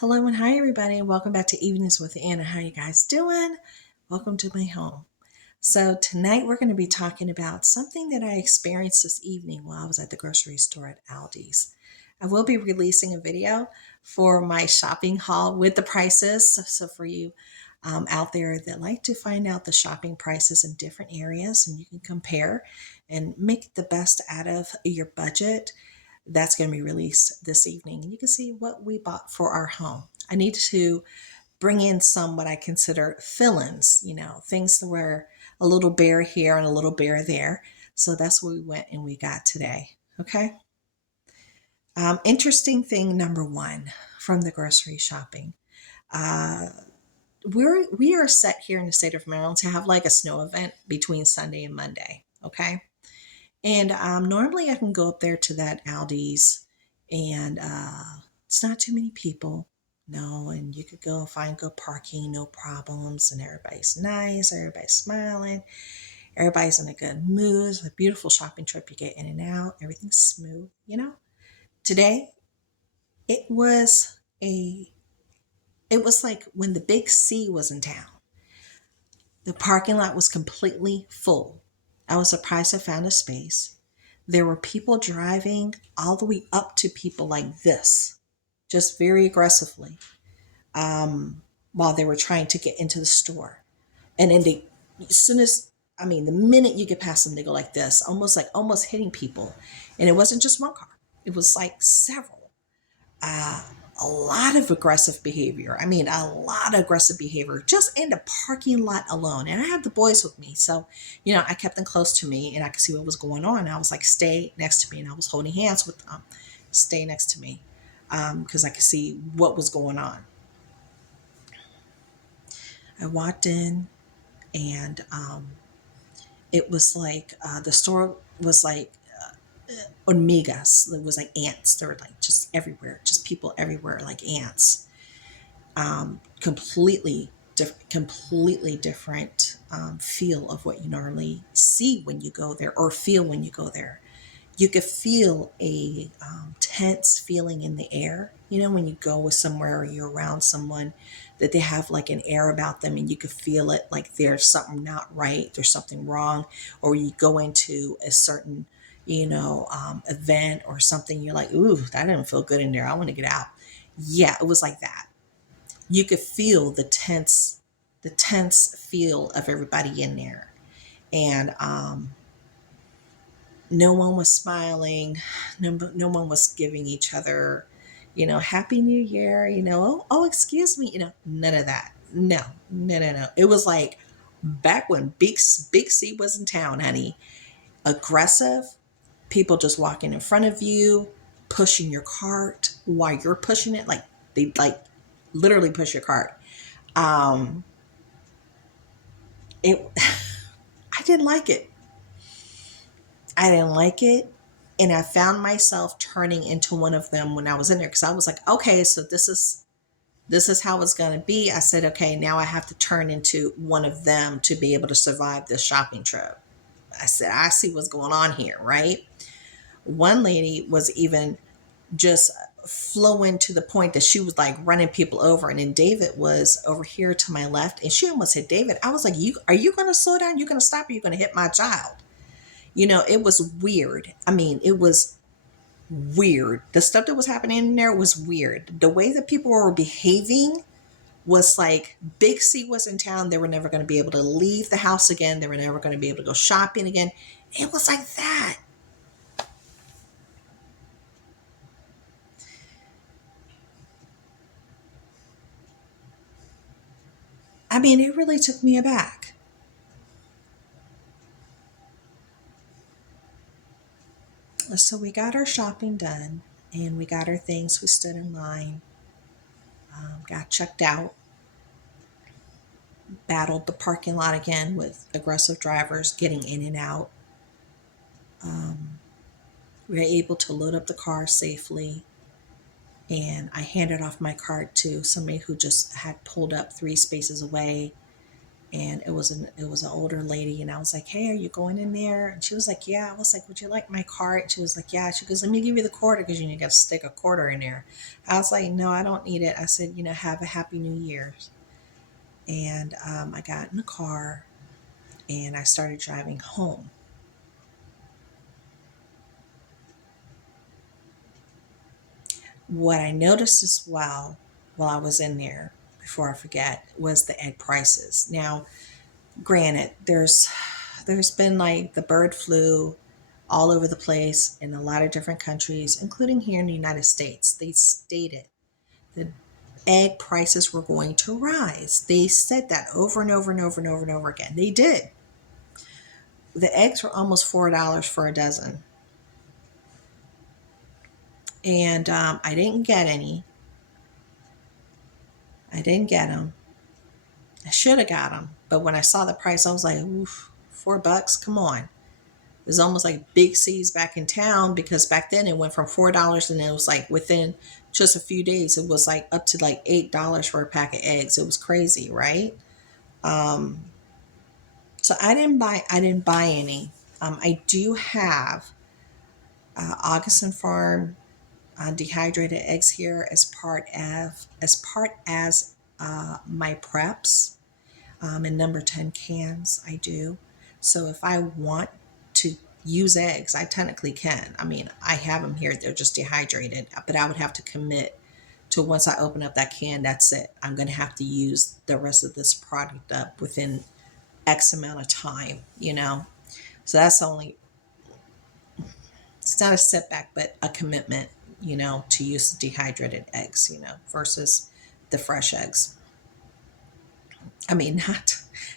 Hello and hi everybody. Welcome back to Evenings with Anna. How you guys doing? Welcome to my home. So tonight we're going to be talking about something that I experienced this evening while I was at the grocery store at Aldi's. I will be releasing a video for my shopping haul with the prices. So for you out there that like to find out the shopping prices in different areas and you can compare and make the best out of your budget, that's going to be released this evening. And you can see what we bought for our home. I need to bring in some what I consider fill-ins, things where a little bare here and a little bare there. So that's what we went and we got today. Okay. Interesting thing number one from the grocery shopping. Uh, we are set here in the state of Maryland to have like a snow event between Sunday and Monday. Okay. And normally I can go up there to that Aldi's and it's not too many people. No, and you could go find good parking, no problems, and everybody's nice, everybody's smiling, everybody's in a good mood. It's a beautiful shopping trip. You get in and out, everything's smooth. Today it was a it was like when the big C was in town. The parking lot was completely full. I was surprised I found a space. There were people driving all the way up to people like this, just very aggressively, while they were trying to get into the store. And then as soon as, the minute you get past them, they go like this, almost hitting people. And it wasn't just one car, it was like several. Uh, a lot of aggressive behavior. A lot of aggressive behavior just in the parking lot alone. And I had the boys with me. So, I kept them close to me and I could see what was going on. I was like, stay next to me. And I was holding hands with them, stay next to me, because I could see what was going on. I walked in and it was like the store was like hormigas. It was like ants. They were like just everywhere, just people everywhere, like ants. Completely different feel of what you normally see when you go there or feel when you go there. You could feel a tense feeling in the air. When you go with somewhere or you're around someone that they have like an air about them and you could feel it like there's something not right, there's something wrong, or you go into a certain, event or something, you're like, ooh, that didn't feel good in there. I want to get out. Yeah, it was like that. You could feel the tense feel of everybody in there. And no one was smiling. No one was giving each other, Happy New Year, oh, excuse me, none of that. No, no, no, no. It was like back when Big C was in town, honey. Aggressive, people just walking in front of you, pushing your cart while you're pushing it. Like they like literally push your cart. Um, it, I didn't like it. I didn't like it. And I found myself turning into one of them when I was in there because I was like, okay, so this is how it's going to be. I said, okay, now I have to turn into one of them to be able to survive this shopping trip. I said, I see what's going on here, right? One lady was even just flowing to the point that she was like running people over. And then David was over here to my left and she almost hit David. I was like, are you going to slow down? You're going to stop or you're going to hit my child? It was weird. It was weird. The stuff that was happening in there was weird. The way that people were behaving was like Big C was in town. They were never going to be able to leave the house again. They were never going to be able to go shopping again. It was like that. It really took me aback. So we got our shopping done and we got our things. We stood in line, got checked out, battled the parking lot again with aggressive drivers getting in and out. We were able to load up the car safely, and I handed off my cart to somebody who just had pulled up 3 spaces away. and it was an older lady, and I was like, "Hey, are you going in there?" And she was like, "Yeah." I was like, "Would you like my card?" And she was like, "Yeah." She goes, "Let me give you the quarter because you got to stick a quarter in there." I was like, "No, I don't need it." I said, "Have a happy New Year's." And I got in the car and I started driving home. What I noticed as well while I was in there, before I forget, was the egg prices. Now, granted, there's been like the bird flu all over the place in a lot of different countries, including here in the United States. They stated that egg prices were going to rise. They said that over and over and over and over and over again. They did. The eggs were almost $4 for a dozen, and I didn't get any. I didn't get them. I should have got them, but when I saw the price, I was like, "Oof, $4? Come on!" It was almost like Big C's back in town, because back then it went from $4, and it was like within just a few days, it was like up to like $8 for a pack of eggs. It was crazy, right? Um, so I didn't buy any. I do have August Farm dehydrated eggs here as part as my preps. In number 10 cans, I do. So if I want to use eggs, I technically can. I mean, I have them here, they're just dehydrated, but I would have to commit to, once I open up that can, that's it. I'm going to have to use the rest of this product up within X amount of time. So that's only, it's not a setback, but a commitment, to use dehydrated eggs, versus the fresh eggs. I mean,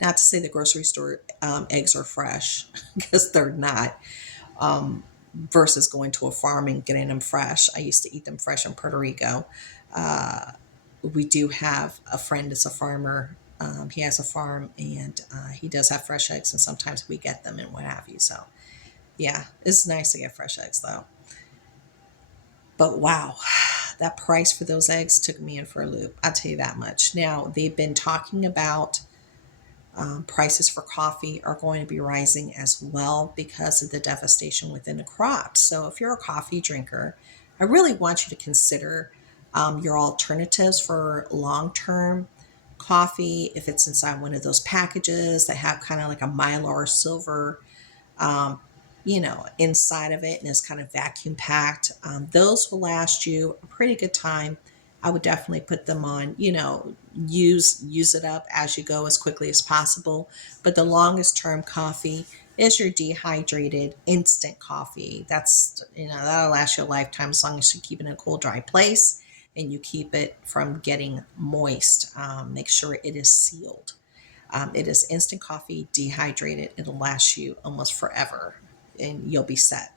not to say the grocery store eggs are fresh, because they're not. Versus going to a farm and getting them fresh. I used to eat them fresh in Puerto Rico. Uh, we do have a friend that's a farmer. He has a farm, and he does have fresh eggs, and sometimes we get them and what have you. So, yeah, it's nice to get fresh eggs though. But wow, that price for those eggs took me in for a loop. I'll tell you that much. Now, they've been talking about prices for coffee are going to be rising as well because of the devastation within the crops. So, if you're a coffee drinker, I really want you to consider your alternatives for long term coffee. If it's inside one of those packages that have kind of like a mylar silver um, inside of it, and it's kind of vacuum packed. Those will last you a pretty good time. I would definitely put them on, use it up as you go as quickly as possible. But the longest term coffee is your dehydrated instant coffee. That'll last you a lifetime as long as you keep it in a cool, dry place and you keep it from getting moist. Make sure it is sealed. It is instant coffee, dehydrated. It'll last you almost forever and you'll be set.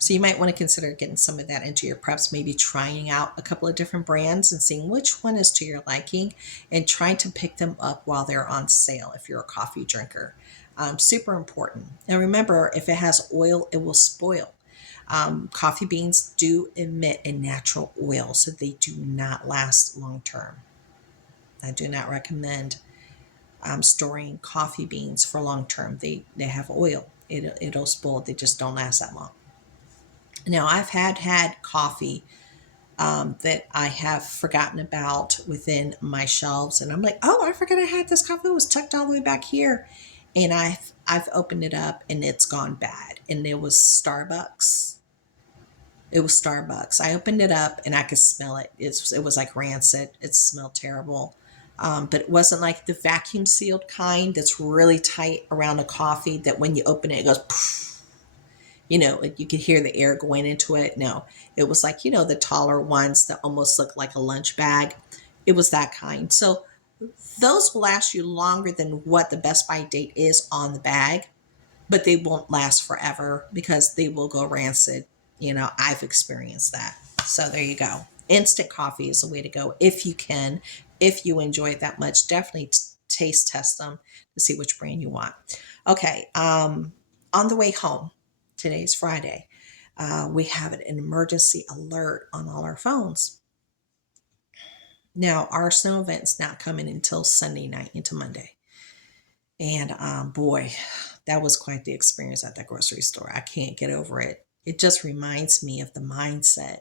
So you might want to consider getting some of that into your preps, maybe trying out a couple of different brands and seeing which one is to your liking and trying to pick them up while they're on sale if you're a coffee drinker. Super important. And remember, if it has oil, it will spoil. Coffee beans do emit a natural oil, so they do not last long term. I do not recommend storing coffee beans for long term. They have oil. It'll spoil. They just don't last that long. Now I've had coffee that I have forgotten about within my shelves, and I'm like, oh, I forgot I had this coffee. It was tucked all the way back here, and I've opened it up and it's gone bad. And it was Starbucks. It was Starbucks. I opened it up and I could smell it. It was like rancid. It smelled terrible. But it wasn't like the vacuum sealed kind that's really tight around the coffee that when you open it, it goes, poof, like you could hear the air going into it. No, it was like, the taller ones that almost look like a lunch bag. It was that kind. So those will last you longer than what the best by date is on the bag, but they won't last forever because they will go rancid. I've experienced that. So there you go. Instant coffee is the way to go if you can. If you enjoy it that much, definitely taste test them to see which brand you want. Okay, on the way home, today's Friday, we have an emergency alert on all our phones. Now, our snow event's not coming until Sunday night into Monday. And boy, that was quite the experience at that grocery store. I can't get over it. It just reminds me of the mindset,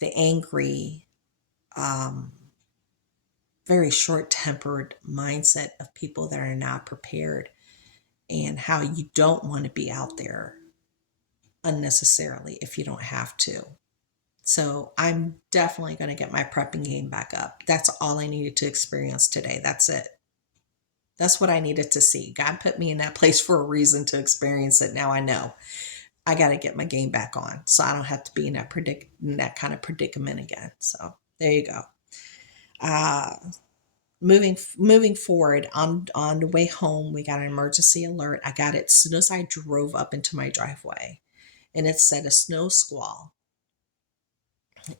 the angry, um, very short tempered mindset of people that are not prepared, and how you don't want to be out there unnecessarily if you don't have to. So I'm definitely going to get my prepping game back up. That's all I needed to experience today. That's it. That's what I needed to see. God put me in that place for a reason to experience it. Now I know I got to get my game back on, so I don't have to be in that kind of predicament again. So there you go. Uh, moving forward, on the way home, we got an emergency alert. I got it as soon as I drove up into my driveway, and it said a snow squall.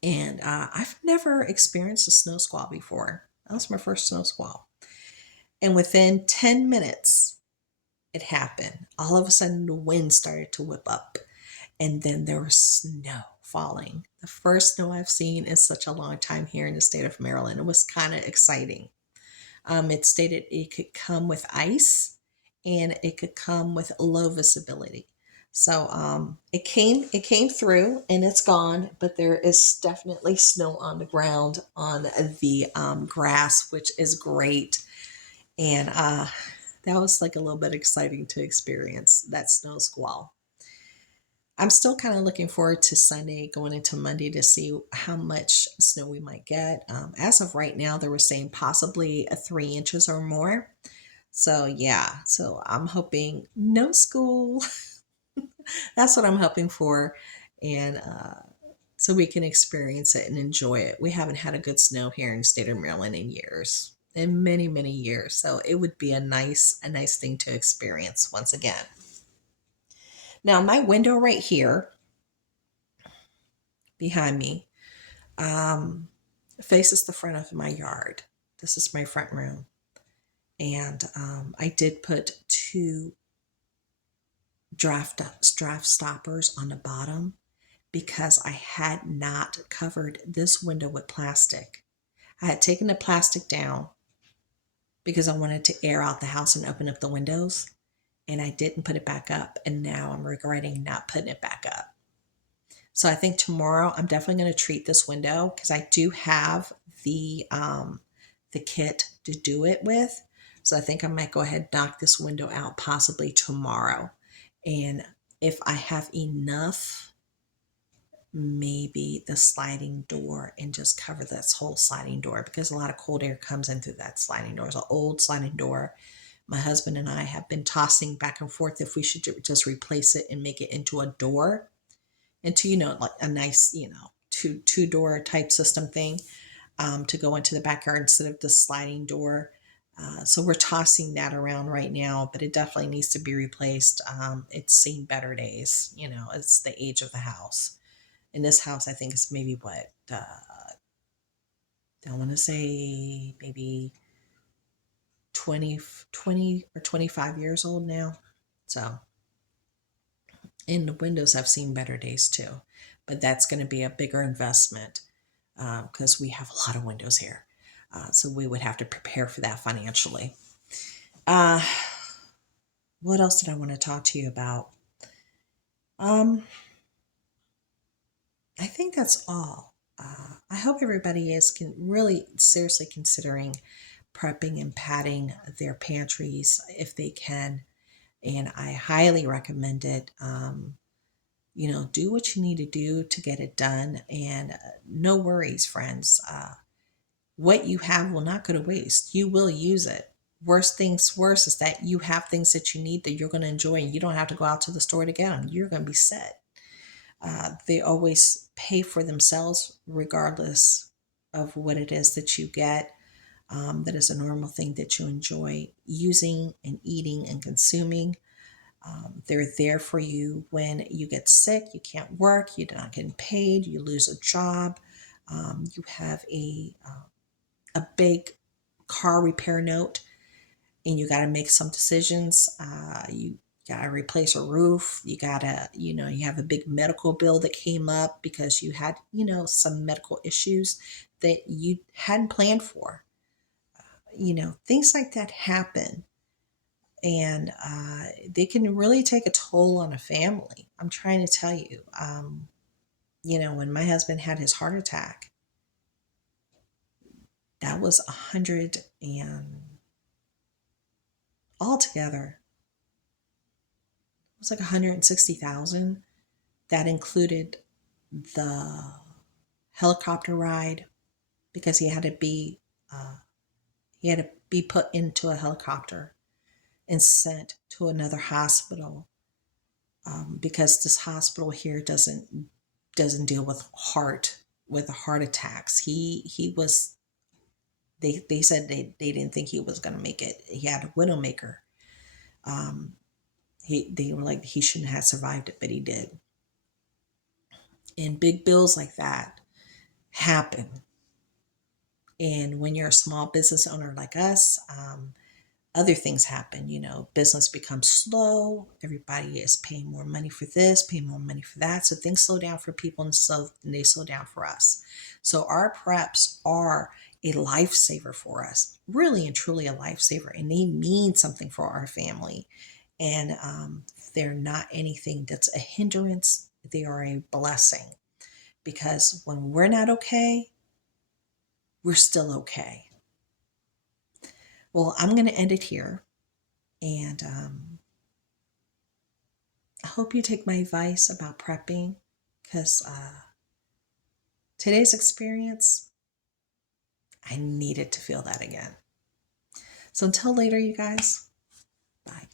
And I've never experienced a snow squall before. That was my first snow squall. And within 10 minutes, it happened. All of a sudden, the wind started to whip up, and then there was snow falling. The first snow I've seen in such a long time here in the state of Maryland. It was kind of exciting. It stated it could come with ice and it could come with low visibility. So it came through and it's gone, but there is definitely snow on the ground on the grass, which is great. And that was like a little bit exciting to experience that snow squall. I'm still kind of looking forward to Sunday, going into Monday to see how much snow we might get. As of right now, they were saying possibly 3 inches or more. So, yeah, so I'm hoping no school. That's what I'm hoping for. And so we can experience it and enjoy it. We haven't had a good snow here in the state of Maryland in years, in many, many years. So it would be a nice thing to experience once again. Now, my window right here behind me um, faces the front of my yard. This is my front room. And I did put two draft stoppers on the bottom because I had not covered this window with plastic. I had taken the plastic down because I wanted to air out the house and open up the windows, and I didn't put it back up. And now I'm regretting not putting it back up. So I think tomorrow I'm definitely going to treat this window because I do have the kit to do it with. So I think I might go ahead and knock this window out possibly tomorrow. And if I have enough, maybe the sliding door and just cover this whole sliding door because a lot of cold air comes in through that sliding door. It's an old sliding door. My husband and I have been tossing back and forth if we should just replace it and make it into a door, into like a nice two door type system thing, to go into the backyard instead of the sliding door. So we're tossing that around right now, but it definitely needs to be replaced. It's seen better days. It's the age of the house. In this house, I think it's maybe what, I want to say maybe 20 or 25 years old now. So, and the windows have seen better days too, but that's going to be a bigger investment because we have a lot of windows here. So we would have to prepare for that financially. Uh, what else did I want to talk to you about? I think that's all. I hope everybody is really seriously considering prepping and padding their pantries if they can. And I highly recommend it. Do what you need to do to get it done. And no worries, friends. What you have will not go to waste. You will use it. Worst things worse is that you have things that you need that you're going to enjoy and you don't have to go out to the store to get them. You're going to be set. They always pay for themselves regardless of what it is that you get. That is a normal thing that you enjoy using and eating and consuming. They're there for you when you get sick, you can't work, you're not getting paid, you lose a job, you have a big car repair note, and you got to make some decisions. You got to replace a roof. You got to, you have a big medical bill that came up because you had, some medical issues that you hadn't planned for. Things like that happen. And they can really take a toll on a family. I'm trying to tell you, when my husband had his heart attack, that was 100 and altogether, it was like 160,000. That included the helicopter ride because he had to be put into a helicopter and sent to another hospital, because this hospital here doesn't deal with heart attacks. He was they said they didn't think he was going to make it. He had a widowmaker. They were like he shouldn't have survived it, but he did. And big bills like that happen. And when you're a small business owner like us, other things happen. Business becomes slow. Everybody is paying more money for this, paying more money for that. So things slow down for people, and they slow down for us. So our preps are a lifesaver for us, really and truly a lifesaver, and they mean something for our family. And they're not anything that's a hindrance. They are a blessing, because when we're not okay, we're still okay. Well, I'm going to end it here. And I hope you take my advice about prepping, because today's experience, I needed to feel that again. So until later, you guys, bye.